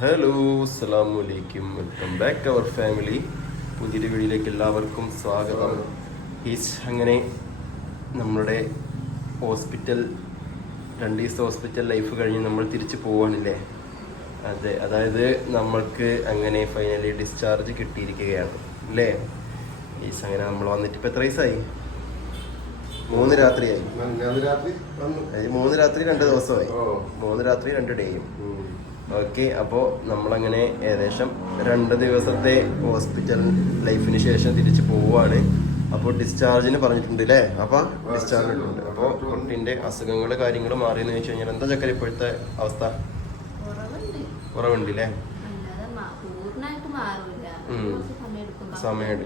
Hello അസ്സാം വലൈക്കും welcome back അവർ family പുതിയൊരു വീടിലേക്ക് എല്ലാവർക്കും സ്വാഗതം. ഈസ് അങ്ങനെ നമ്മുടെ ഹോസ്പിറ്റൽ രണ്ട് ദിവസത്തെ ഹോസ്പിറ്റൽ ലൈഫ് കഴിഞ്ഞ് നമ്മൾ തിരിച്ചു പോവാണില്ലേ അതെ അതായത് നമ്മൾക്ക് അങ്ങനെ ഫൈനലി ഡിസ്ചാർജ് കിട്ടിയിരിക്കുകയാണ്. അല്ലേ? ഈസ് അങ്ങനെ നമ്മൾ വന്നിട്ട് ഇപ്പം എത്ര ദിവസമായി മൂന്ന് രാത്രിയായി. മൂന്ന് രാത്രി രണ്ട് ദിവസമായി. മൂന്ന് രാത്രി രണ്ട് ഡേയും ഓക്കെ അപ്പോൾ നമ്മളങ്ങനെ ഏകദേശം രണ്ട് ദിവസത്തെ ഹോസ്പിറ്റൽ ലൈഫിന് ശേഷം തിരിച്ചു പോവുകയാണ് അപ്പോൾ ഡിസ്ചാർജിന് പറഞ്ഞിട്ടുണ്ട് അല്ലേ അപ്പോൾ ഡിസ്ചാർജ് ഉണ്ട് അപ്പോൾ കുട്ടീന്റെ അസുഖങ്ങൾ കാര്യങ്ങൾ മാറിയെന്ന് വെച്ച് കഴിഞ്ഞാൽ എന്താ ചക്കര ഇപ്പോഴത്തെ അവസ്ഥ? കുറവുണ്ട്. അല്ലേ സമയം.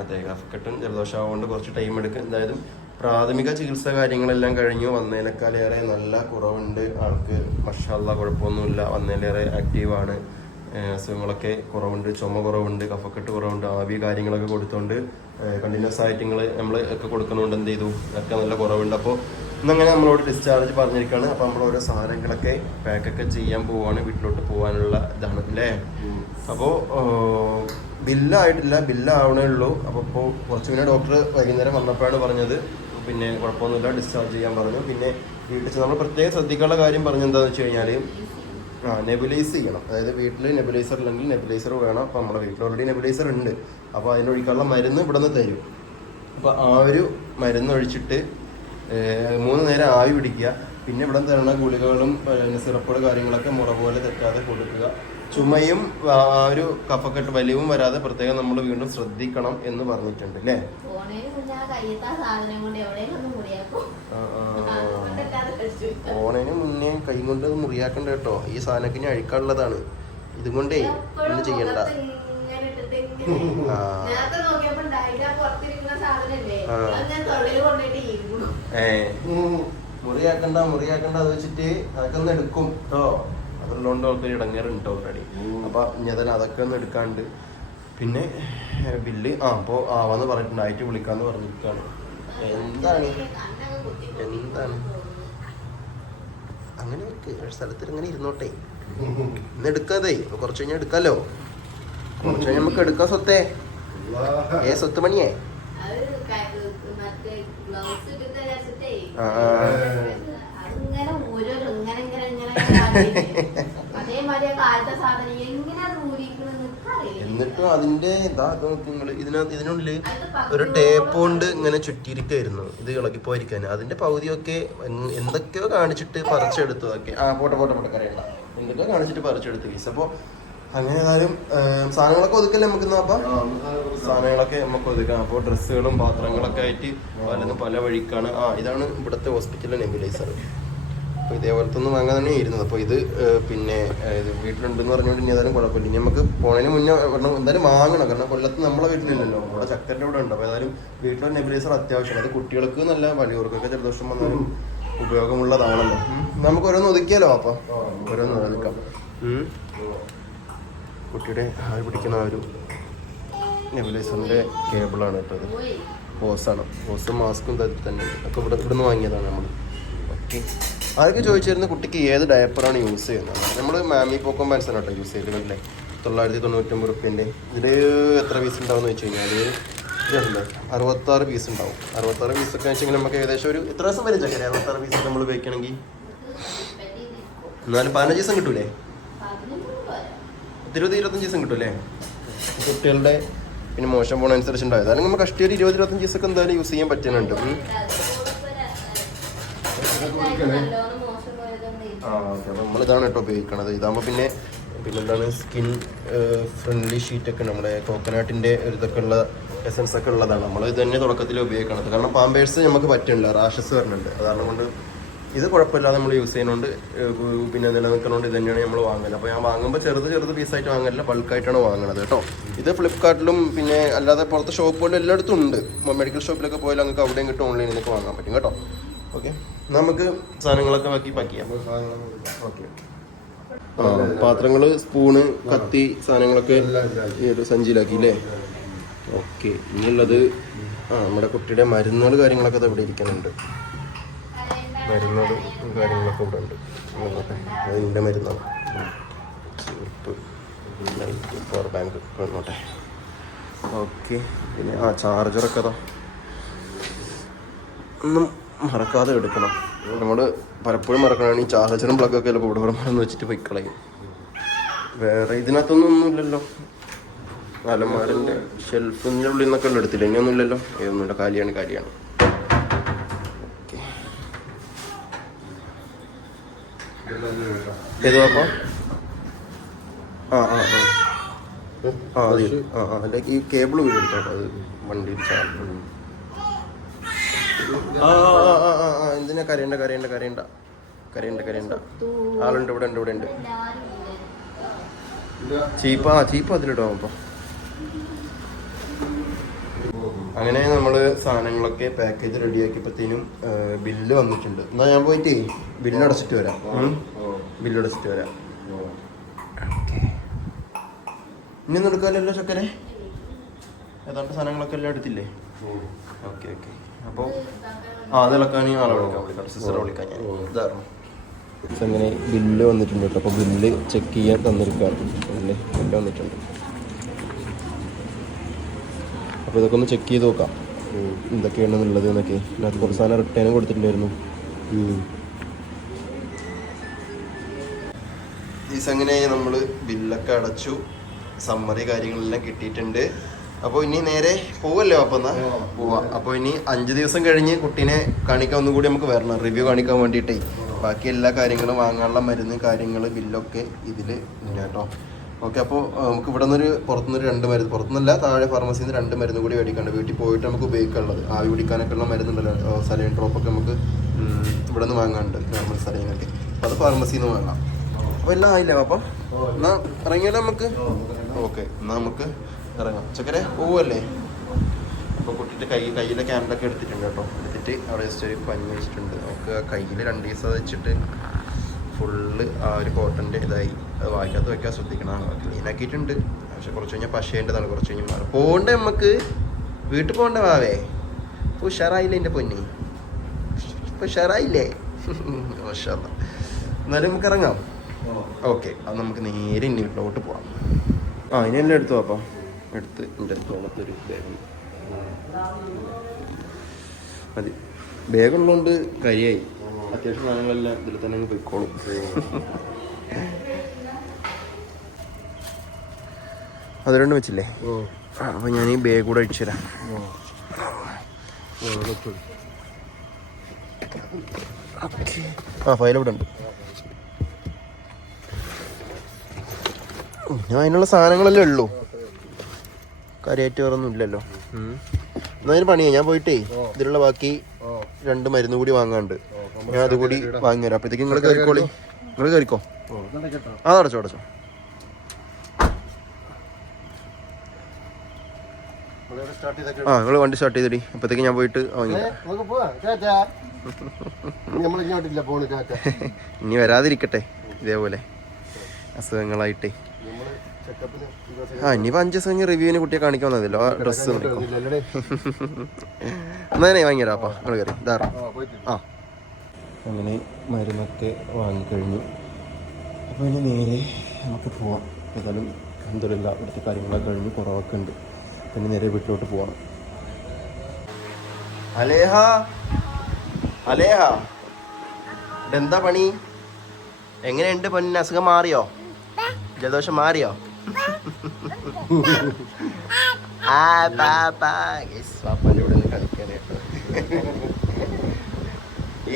അതെ കഫക്കെട്ടും ജലദോഷം കൊണ്ട് കുറച്ച് ടൈം എടുക്കും. എന്തായാലും പ്രാഥമിക ചികിത്സ കാര്യങ്ങളെല്ലാം കഴിഞ്ഞു. വന്നതിനേക്കാളേറെ നല്ല കുറവുണ്ട് ആൾക്ക്. മഷാല്ല കുഴപ്പമൊന്നുമില്ല. വന്നതിലേറെ ആക്റ്റീവാണ്. അസുഖങ്ങളൊക്കെ കുറവുണ്ട്. ചുമ കുറവുണ്ട്. കഫക്കെട്ട് കുറവുണ്ട്. ആവി കാര്യങ്ങളൊക്കെ കൊടുത്തുകൊണ്ട് കണ്ടിന്യൂസ് ആയിട്ട് നിങ്ങൾ നമ്മൾ ഒക്കെ കൊടുക്കുന്നുണ്ട് എന്ത് ചെയ്തു? ഒക്കെ നല്ല കുറവുണ്ട്. അപ്പോൾ ഇന്നങ്ങനെ നമ്മളോട് ഡിസ്ചാർജ് പറഞ്ഞിരിക്കുകയാണ് അപ്പോൾ നമ്മൾ ഓരോ സാധനങ്ങളൊക്കെ പാക്കൊക്കെ ചെയ്യാൻ പോവുകയാണ് വീട്ടിലോട്ട് പോകാനുള്ള ഇതാണ്. അല്ലേ? അപ്പോൾ ബില്ലായിട്ടില്ല ബില്ലാവണേ ഉള്ളൂ. അപ്പോൾ ഇപ്പോൾ കുറച്ച് മുന്നേ ഡോക്ടർ വൈകുന്നേരം വന്നപ്പോഴാണ് പറഞ്ഞത്. പിന്നെ കുഴപ്പമൊന്നുമില്ല ഡിസ്ചാർജ് ചെയ്യാൻ പറഞ്ഞു. പിന്നെ വീട്ടിൽ നമ്മൾ പ്രത്യേകം ശ്രദ്ധിക്കാനുള്ള കാര്യം പറഞ്ഞത് എന്താണെന്ന് വെച്ച് കഴിഞ്ഞാൽ ആ നെബുലൈസ് ചെയ്യണം. അതായത് വീട്ടിൽ നെബുലൈസർ ഇല്ലെങ്കിൽ നെബുലൈസർ വേണം. അപ്പോൾ നമ്മുടെ വീട്ടിൽ ഓൾറെഡി നെബുലൈസർ ഉണ്ട്. അപ്പോൾ അതിനൊഴിക്കാനുള്ള മരുന്ന് ഇവിടെ നിന്ന് തരും. അപ്പോൾ ആ ഒരു മരുന്ന് ഒഴിച്ചിട്ട് മൂന്ന് നേരം ആവി പിടിക്കുക. പിന്നെ ഇവിടെ തരുന്ന ഗുളികകളും സിറപ്പുകൾ കാര്യങ്ങളൊക്കെ മുറ പോലെ തെറ്റാതെ കൊടുക്കുക. ചുമയും ആ ഒരു കഫക്കെട്ട് വലിവും വരാതെ പ്രത്യേകം നമ്മൾ വീണ്ടും ശ്രദ്ധിക്കണം എന്ന് പറഞ്ഞിട്ടുണ്ട് അല്ലേ. ഓണേന് മുന്നേ കൈ കൊണ്ട് മുറിയാക്കണ്ട കേട്ടോ. ഈ സാധനമൊക്കെ ഇനി അഴിക്കാനുള്ളതാണ്. ഇതും കൊണ്ടേ എപ്പോഴും ഒന്നും ചെയ്യണ്ട. ഏ. മുറിയാക്കണ്ട മുറിയാക്കണ്ട അത് വെച്ചിട്ട് അതൊക്കെ ഒന്ന് എടുക്കും കേട്ടോ. അതുള്ളതുകൊണ്ട് ആൾക്കൊരു ഇടങ്ങേറുണ്ട് ഓൾറെഡി. അപ്പൊ ഞാൻ അതൊക്കെ ഒന്ന് എടുക്കാണ്ട്. പിന്നെ ബില്ല് ആ അപ്പോ ആവാന്ന് പറഞ്ഞിട്ടുണ്ട്. ആയിട്ട് വിളിക്കാന്ന് പറഞ്ഞിരിക്കാണ്. എന്താണ്? എന്താണ്? അങ്ങനെ ഒരു സ്ഥലത്ത് ഇങ്ങനെ ഇരുന്നോട്ടെ. ഇന്ന് എടുക്കാതെ. കുറച്ച് കഴിഞ്ഞാൽ എടുക്കാലോ? കുറച്ച് കഴിഞ്ഞാൽ നമുക്ക് എടുക്കാം സ്വത്തേ. ഏ സ്വത്ത് മണിയേ ആ. അതിങ്ങനെ ഊരലും ഇങ്ങനെ ഇങ്ങനെ ഇങ്ങനെ അതേമാതിരി കാലത്തെ സാധനം എങ്ങനെ അത് ഊരിക്കണെന്ന് എന്നിട്ടും അതിന്റെ ഇതാ നിങ്ങൾ. ഇതിനകത്ത് ഇതിനുള്ളിൽ ഒരു ടേപ്പ് കൊണ്ട് ഇങ്ങനെ ചുറ്റിയിരിക്കായിരുന്നു. ഇത് ഇളകിപ്പോയിരിക്കാൻ. അതിന്റെ പകുതിയൊക്കെ എന്തൊക്കെയോ കാണിച്ചിട്ട് പറിച്ചെടുത്തു അതൊക്കെ. ആ പോട്ടെ പോട്ടെ പോട്ടെ കറിയുള്ള എന്തൊക്കെയോ കാണിച്ചിട്ട് പറിച്ചെടുത്തു കേസ്. അപ്പൊ അങ്ങനെ ഏതായാലും സാധനങ്ങളൊക്കെ ഒതുക്കല്ലേ നമുക്ക് അപ്പൊ? സാധനങ്ങളൊക്കെ നമുക്ക് ഒതുക്കാം. അപ്പോൾ ഡ്രസ്സുകളും പാത്രങ്ങളൊക്കെ ആയിട്ട് പലതും പല വഴിക്കാണ്. ആ ഇതാണ് ഇവിടുത്തെ ഹോസ്പിറ്റലിലെ നെബുലൈസർ. അപ്പോൾ ഇതേപോലത്തെ ഒന്നും വാങ്ങാൻ തന്നെ ഇരുന്നത് അപ്പോൾ ഇത് പിന്നെ ഇത് വീട്ടിലുണ്ടെന്ന് പറഞ്ഞുകൊണ്ട് ഇനി ഏതായാലും കുഴപ്പമില്ല. ഇനി നമുക്ക് പോണതിന് മുന്നേ ഒരെണ്ണം എന്തായാലും വാങ്ങണം. കാരണം കൊല്ലത്ത് നമ്മളെ വീട്ടിലില്ലല്ലോ. നമ്മുടെ ചക്കരന്റെ ഇവിടെ ഉണ്ട്. അപ്പോൾ ഏതായാലും വീട്ടിലൊരു നെബിലൈസർ അത്യാവശ്യമാണ്. അത് കുട്ടികൾക്ക് നല്ല വലിയവർക്കൊക്കെ ജലദോഷം വന്നാലും ഉപയോഗമുള്ളതാണല്ലോ. നമുക്ക് ഓരോന്ന് ഒതുക്കിയാലോ അപ്പം? ഓരോന്ന് ഒതുക്കാം. കുട്ടിയുടെ ആര് പിടിക്കുന്ന ആ ഒരു നെബുലൈസറിന്റെ കേബിളാണ് കേട്ടോ അത്. ഹോസാണ്. ഹോസും മാസ്കും തന്നെ. ഉണ്ട് ഒക്കെ ഇവിടെ ഇവിടെ നിന്ന് വാങ്ങിയതാണ് നമ്മൾ ഓക്കെ. ആരൊക്കെ ചോദിച്ചിരുന്നു കുട്ടിക്ക് ഏത് ഡയപ്പറാണ് യൂസ് ചെയ്യുന്നത്? നമ്മൾ മാമി പോക്കോ മനസ്സിലാണ് കേട്ടോ യൂസ് ചെയ്തത് അല്ലേ തൊള്ളായിരത്തി തൊണ്ണൂറ്റൊമ്പത് റുപ്യന്റെ. ഇതിൽ എത്ര പീസ് ഉണ്ടാവും എന്ന് വെച്ച് കഴിഞ്ഞാൽ ഇതല്ലേ അറുപത്താറ് പീസ് ഉണ്ടാവും. അറുപത്താറ് പീസ് ഒക്കെ വെച്ചെങ്കിൽ നമുക്ക് ഏകദേശം ഒരു എത്ര ദിവസം വരും ചക്കര അറുപത്താറ് പീസ് നമ്മൾ ഉപയോഗിക്കണമെങ്കിൽ. എന്നാലും പതിനഞ്ച് ദിവസം കിട്ടൂലേ. ഇരുപത് ഇരുപത്തഞ്ച് ദിവസം കിട്ടൂലേ? കുട്ടികളുടെ പിന്നെ മോശം പോണ അനുസരിച്ച് ഉണ്ടായത് അല്ലെങ്കിൽ നമുക്ക് കഷ്ടിയൊരു ഇരുപത് ഇരുപത്തഞ്ച് ദിവസമൊക്കെ എന്തായാലും യൂസ് ചെയ്യാൻ പറ്റുന്നുണ്ട്. ആ ഓക്കെ. അപ്പോൾ നമ്മളിതാണ് കേട്ടോ ഉപയോഗിക്കണത്. ഇതാകുമ്പോൾ പിന്നെ പിന്നെന്താണ്? സ്കിൻ ഫ്രണ്ട്ലി ഷീറ്റൊക്കെ നമ്മുടെ കോക്കനട്ടിന്റെ ഇതൊക്കെ ഉള്ള എസൻസ് ഒക്കെ ഉള്ളതാണ്. നമ്മൾ ഇത് തന്നെ തുടക്കത്തിൽ ഉപയോഗിക്കണത്. കാരണം പാമ്പേഴ്സ് നമുക്ക് പറ്റുന്നില്ല. റാഷസ് വരുന്നുണ്ട് അതുകാരണം കൊണ്ട് ഇത് കുഴപ്പമില്ലാതെ നമ്മൾ യൂസ് ചെയ്യുന്നുണ്ട് പിന്നെ നിലനിൽക്കുന്നതുകൊണ്ട് ഇത് തന്നെയാണ് നമ്മൾ വാങ്ങുന്നത്. അപ്പോൾ ഞാൻ വാങ്ങുമ്പോൾ ചെറുത് ചെറുത് പീസായിട്ട് ബൾക്ക് ബൾക്കായിട്ടാണ് വാങ്ങുന്നത് കേട്ടോ. ഇത് ഫ്ലിപ്കാർട്ടിലും പിന്നെ അല്ലാതെ പുറത്തെ ഷോപ്പുകളിലും എല്ലായിടത്തും ഉണ്ട്. മെഡിക്കൽ ഷോപ്പിലൊക്കെ പോയാൽ നിങ്ങൾക്ക് അവിടെയും കിട്ടും. ഓൺലൈനിൽ നിന്നൊക്കെ വാങ്ങാൻ പറ്റും കേട്ടോ. ഓക്കെ. നമുക്ക് സാധനങ്ങളൊക്കെ ബാക്കി പാക്ക് ചെയ്യാം. ഓക്കെ. ആ പാത്രങ്ങൾ സ്പൂണ് കത്തി സാധനങ്ങളൊക്കെ ഈ ഒരു സഞ്ചിയിലാക്കി അല്ലേ ഓക്കെ. ഇനിയുള്ളത് ആ നമ്മുടെ കുട്ടിയുടെ മരുന്നുകൾ കാര്യങ്ങളൊക്കെ അത് ഇവിടെ ഇരിക്കുന്നുണ്ട്. മരുന്നുകൾ കാര്യങ്ങളൊക്കെ ഇവിടെ ഉണ്ട്. അതിന്റെ മരുന്നാണ്. പവർ ബാങ്ക് വന്നോട്ടെ. ഓക്കെ. പിന്നെ ആ ചാർജറൊക്കെ അതാ ഒന്നും മറക്കാതെ എടുക്കണം നമ്മൾ പലപ്പോഴും മറക്കണമെങ്കിൽ ഈ ചാർജറും പ്ലഗൊക്കെ ഒക്കെ ഇവിടെ മറന്ന് വെച്ചിട്ട് പോയി കളയും വേറെ ഇതിനകത്തൊന്നും ഒന്നുമില്ലല്ലോ അലമാരന്റെ ഷെൽഫിന്റെ ഉള്ളിൽ നിന്നൊക്കെ ഉള്ള എടുത്തില്ല ഇനിയൊന്നുമില്ലല്ലോ ഏതൊന്നുമില്ല കാലിയാണ് കാലിയാണ് ഏതോ ആ ആ ആ ആ അതെ ആ ആ അല്ല ഈ കേബിൾ വീടെടുത്തോ അത് വണ്ടിയിൽ ചാർജ് ആ ആ ആ ആ ആ എന്തിനാ കരയണ്ട കരയണ്ട കരയണ്ട കരയണ്ട കരയണ്ട. ആളുണ്ട് ഇവിടെ ഉണ്ട് ഇവിടെ ഉണ്ട്. ചീപ്പാ ചീപ്പ അതിലിടോ അപ്പൊ. അങ്ങനെ നമ്മൾ സാധനങ്ങളൊക്കെ പാക്കേജ് റെഡിയാക്കിയപ്പോഴത്തേനും ബില്ല് വന്നിട്ടുണ്ട്. എന്നാ ഞാൻ പോയിട്ട് ബില്ല് അടച്ചിട്ട് വരാം. ബില്ല് അടച്ചിട്ട് വരാം. ഇനി ഒന്നും എടുക്കാമല്ലോ ചക്കരെ? ഏതാണ്ട് സാധനങ്ങളൊക്കെ എല്ലാം എടുത്തില്ലേ? Okay okay. അപ്പോൾ ആ അത് ഇളക്കാൻ ആളെ വിളിക്കാം വിളിക്കാം. സിസ്റ്ററെ വിളിക്കാം ഞാൻ. ഇതായിരുന്നു. അങ്ങനെ ബില്ല് വന്നിട്ടുണ്ട് കേട്ടോ. അപ്പോൾ ബില്ല് ചെക്ക് ചെയ്യാൻ തന്നിരിക്കുകയാണ് ബില്ല് ബില്ല് വന്നിട്ടുണ്ട്. അപ്പോൾ ഇതൊക്കെ ഒന്ന് ചെക്ക് ചെയ്ത് നോക്കാം. എന്തൊക്കെയാണെന്നുള്ളത് എന്നൊക്കെ. ഇതിനകത്ത് കുറച്ച് സാധനം റിട്ടേണും കൊടുത്തിട്ടുണ്ടായിരുന്നു. അങ്ങനെ നമ്മൾ ബില്ലൊക്കെ അടച്ചു. സമ്മറി കാര്യങ്ങളെല്ലാം കിട്ടിയിട്ടുണ്ട്. അപ്പോൾ ഇനി നേരെ പോവല്ലേ അപ്പം എന്നാ പോവാം. അപ്പോൾ ഇനി അഞ്ച് ദിവസം കഴിഞ്ഞ് കുട്ടീനെ കാണിക്കാൻ ഒന്നും കൂടി നമുക്ക് വരണം. റിവ്യൂ കാണിക്കാൻ വേണ്ടിയിട്ടേ. ബാക്കി എല്ലാ കാര്യങ്ങളും വാങ്ങാനുള്ള മരുന്ന് കാര്യങ്ങൾ ബില്ലൊക്കെ ഇതിൽ കേട്ടോ. ഓക്കെ അപ്പോൾ നമുക്ക് ഇവിടെ നിന്നൊരു പുറത്തുനിന്നൊരു രണ്ട് മരുന്ന് പുറത്തുനിന്നല്ല താഴെ ഫാർമസിയിൽ നിന്ന് രണ്ട് മരുന്ന് കൂടി മേടിക്കാണ്ട് വീട്ടിൽ പോയിട്ട് നമുക്ക് ഉപയോഗിക്കാനുള്ളത്. ആവി പിടിക്കാനൊക്കെ ഉള്ള മരുന്നുണ്ടല്ലോ സലൈൻ ഡ്രോപ്പൊക്കെ നമുക്ക് ഇവിടെ നിന്ന് വാങ്ങാനുണ്ട്. നോർമൽ സലൈനൊക്കെ അപ്പോൾ അത് ഫാർമസിയിൽ നിന്ന് വാങ്ങാം. അപ്പോൾ എല്ലാം ആയില്ലേ അപ്പം എന്നാ ഇറങ്ങിയാലോ നമുക്ക് ഓക്കെ എന്നാ നമുക്ക് ഇറങ്ങാം. ചക്കരെ പോവല്ലേ? അപ്പോൾ കുട്ടിയുടെ കൈ കയ്യിലെ ക്യാമറയൊക്കെ എടുത്തിട്ടുണ്ട് കേട്ടോ. എടുത്തിട്ട് അവിടെ ജസ്റ്റ് ഒരു പഞ്ഞ് വെച്ചിട്ടുണ്ട്. നമുക്ക് ആ കയ്യിൽ രണ്ട് ദിവസം വെച്ചിട്ട് ഫുള്ള് ആ ഒരു കോട്ടന്റെ ഇതായി. അത് വായിക്കാത്ത വയ്ക്കാൻ ശ്രദ്ധിക്കണം. ക്ലീൻ ആക്കിയിട്ടുണ്ട്. പക്ഷെ കുറച്ച് കഴിഞ്ഞാൽ പശേണ്ടതാണ് കുറച്ച് കഴിഞ്ഞ് മാറും. പോകണ്ടേ നമുക്ക് വീട്ടിൽ പോകണ്ടേ വാവേ. ഇപ്പോൾ ഉഷാറായില്ലേ എന്റെ പൊന്നി? ഇപ്പോൾ ഉഷാറായില്ലേ? മാഷാ അല്ലാ. എന്നാലും നമുക്ക് ഇറങ്ങാം. ഓക്കെ. അത് നമുക്ക് നേരെ ഇനി വീട്ടിലോട്ട് പോവാം. ആ ഇനി എല്ലാം എടുത്തു അപ്പം. എടുത്ത് എന്റെ തോളത്തൊരു ബാഗ്. മതി. ബാഗുള്ളതുകൊണ്ട് കരിയായി. അത്യാവശ്യം സാധനങ്ങളെല്ലാം ഇതിൽ തന്നെ അങ്ങ് പൊയ്ക്കോളും. അത് രണ്ടും വെച്ചില്ലേ? അപ്പൊ ഞാൻ ഈ ബാഗ് കൂടെ അടിച്ചു തരാം ആ ഫയൽ ഇവിടെ ഉണ്ട്. ഞാൻ അതിനുള്ള സാധനങ്ങളല്ലേ ഉള്ളൂ. കാര്യമായിട്ട് വേറെ ഒന്നും ഇല്ലല്ലോ എന്നാ അതിന് പണിയാ ഞാൻ പോയിട്ടേ ഇതിലുള്ള ബാക്കി രണ്ട് മരുന്ന് കൂടി വാങ്ങാണ്ട് ഞാൻ അതുകൂടി വാങ്ങി വരാം അപ്പോഴത്തേക്ക് നിങ്ങൾ കയറിക്കോളി നിങ്ങൾ കയറിക്കോ ആ അടച്ചോ അടച്ചോ. ആ നിങ്ങൾ വണ്ടി സ്റ്റാർട്ട് ചെയ്തടി. അപ്പോഴത്തേക്ക് ഞാൻ പോയിട്ട് വാങ്ങി ഇനി വരാതിരിക്കട്ടെ. ഇതേപോലെ. അസുഖങ്ങളായിട്ടേ. ആ ഇനിയിപ്പോൾ അഞ്ച് ദിവസം കഴിഞ്ഞ് റിവ്യൂവിന് കുട്ടിയെ കാണിക്കാൻ വന്നതല്ലോ ആ ഡ്രസ്സ് എന്നാ വാങ്ങിയരാ അപ്പാ. നിങ്ങൾ കയറി ധാരാ ആ അങ്ങനെ മരുന്നൊക്കെ വാങ്ങിക്കഴിഞ്ഞു. അപ്പോൾ ഇനി നേരെ നമുക്ക് പോവാം. ഏതായാലും എന്തൊരില്ല ഇവിടുത്തെ കാര്യങ്ങളൊക്കെ കഴിഞ്ഞ് കുറവൊക്കെ ഉണ്ട്. പിന്നെ നേരെ വീട്ടിലോട്ട് പോവാം. അലേഹ. അലേഹ. എന്താ പണി? എങ്ങനെയുണ്ട് പൊന്നിന് അസുഖം മാറിയോ? ജലദോഷം മാറിയോ?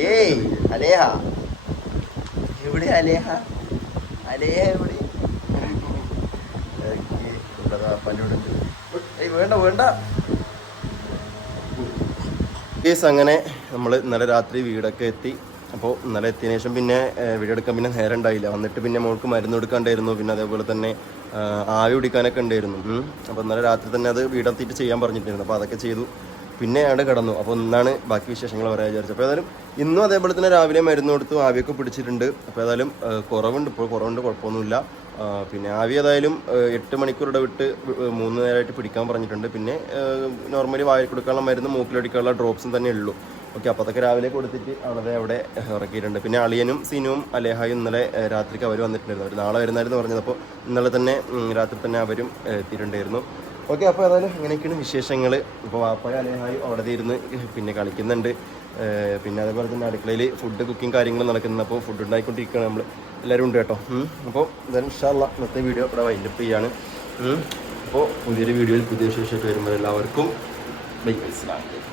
ഏയ് എവിടെ എവിടെ? അങ്ങനെ നമ്മൾ ഇന്നലെ രാത്രി വീടൊക്കെ എത്തി. അപ്പോൾ ഇന്നലെ എത്തിയതിനു ശേഷം പിന്നെ വീട് എടുക്കാൻ പിന്നെ നേരം ഉണ്ടായില്ല. വന്നിട്ട് പിന്നെ മോൾക്ക് മരുന്ന് കൊടുക്കാണ്ടായിരുന്നു. പിന്നെ അതേപോലെ തന്നെ ആവി പിടിക്കാനൊക്കെ ഉണ്ടായിരുന്നു. അപ്പോൾ ഇന്നലെ രാത്രി തന്നെ അത് വീടെത്തിയിട്ട് ചെയ്യാൻ പറഞ്ഞിട്ടുണ്ടായിരുന്നു. അപ്പോൾ അതൊക്കെ ചെയ്തു. പിന്നെ അവിടെ കിടന്നു. അപ്പോൾ ഇന്നാണ് ബാക്കി വിശേഷങ്ങൾ പറയാൻ വിചാരിച്ചത്. അപ്പോൾ ഏതായാലും ഇന്നും അതേപോലെ തന്നെ രാവിലെ മരുന്ന് കൊടുത്തു ആവിയൊക്കെ പിടിച്ചിട്ടുണ്ട്. അപ്പോൾ ഏതായാലും കുറവുണ്ട്. ഇപ്പോൾ കുറവുണ്ട് കുഴപ്പമൊന്നുമില്ല. പിന്നെ ആവി ഏതായാലും എട്ട് മണിക്കൂർ ഇടവിട്ട് മൂന്ന് നേരമായിട്ട് പിടിക്കാൻ പറഞ്ഞിട്ടുണ്ട്. പിന്നെ നോർമലി വായിൽ കൊടുക്കാനുള്ള മരുന്ന് മൂക്കിലടിക്കാനുള്ള ഡ്രോപ്സും തന്നെ ഉള്ളൂ. ഓക്കെ അപ്പോൾ രാവിലെ കൊടുത്തിട്ട് അവിടെ അവിടെ ഇറക്കിയിട്ടുണ്ട്. പിന്നെ അളിയനും സിനുവും അലേഹായും ഇന്നലെ രാത്രിക്ക് അവർ വന്നിട്ടുണ്ടായിരുന്നു. അവർ നാളെ വരുന്നായിരുന്നു പറഞ്ഞത്. അപ്പോൾ ഇന്നലെ തന്നെ രാത്രി തന്നെ അവരും എത്തിയിട്ടുണ്ടായിരുന്നു. ഓക്കെ അപ്പോൾ ഏതായാലും ഇങ്ങനെയൊക്കെയാണ് വിശേഷങ്ങൾ ഇപ്പോൾ വാപ്പായ അലേഹായും അവിടെ ഇരുന്ന് പിന്നെ കളിക്കുന്നുണ്ട്. പിന്നെ അതേപോലെ തന്നെ അടുക്കളയിൽ ഫുഡ് കുക്കിംഗ് കാര്യങ്ങൾ നടക്കുന്നത് അപ്പോൾ ഫുഡ് ഉണ്ടായിക്കൊണ്ടിരിക്കുകയാണ് നമ്മൾ എല്ലാവരും ഉണ്ട് കേട്ടോ. അപ്പോൾ എന്തായാലും ഇഷ്ടമല്ല ഇന്നത്തെ വീഡിയോ ഇവിടെ വൈൻഡപ്പ് ചെയ്യാണ്. അപ്പോൾ പുതിയൊരു വീഡിയോയിൽ പുതിയ വിശേഷമായിട്ട് വരുമ്പോൾ എല്ലാവർക്കും ബൈ ബൈ